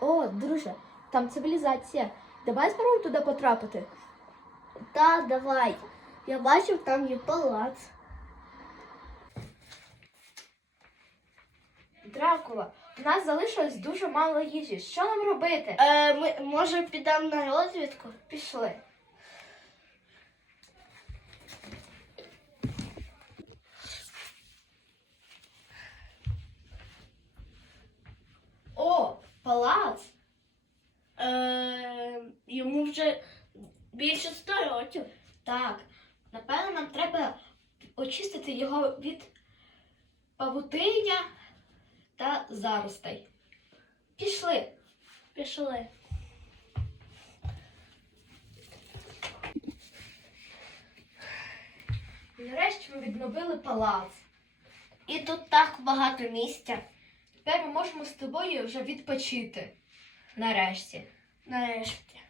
О, друже, там цивілізація. Давай спробуємо туди потрапити. Та, давай. Я бачив, там є палац. Дракула, у нас залишилось дуже мало їжі. Що нам робити? Е, ми, може, підемо на розвідку? Пішли. О, палац. Е, йому вже більше 100 років. Так, напевно, нам треба очистити його від павутиння та заростей. Пішли. Пішли. Нарешті ми відновили палац. І тут так багато місця. Тепер ми можемо з тобою вже відпочити. Нарешті. Нарешті.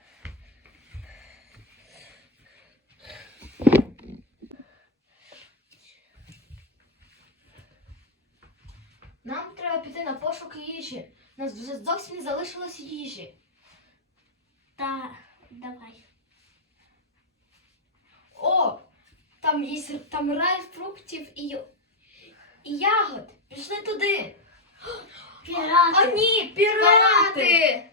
Нам треба піти на пошуки їжі. У нас вже зовсім не залишилось їжі. Та, давай. О, там є там рай фруктів і, і ягод. Пішли туди. Пірати. О, ні, пірати!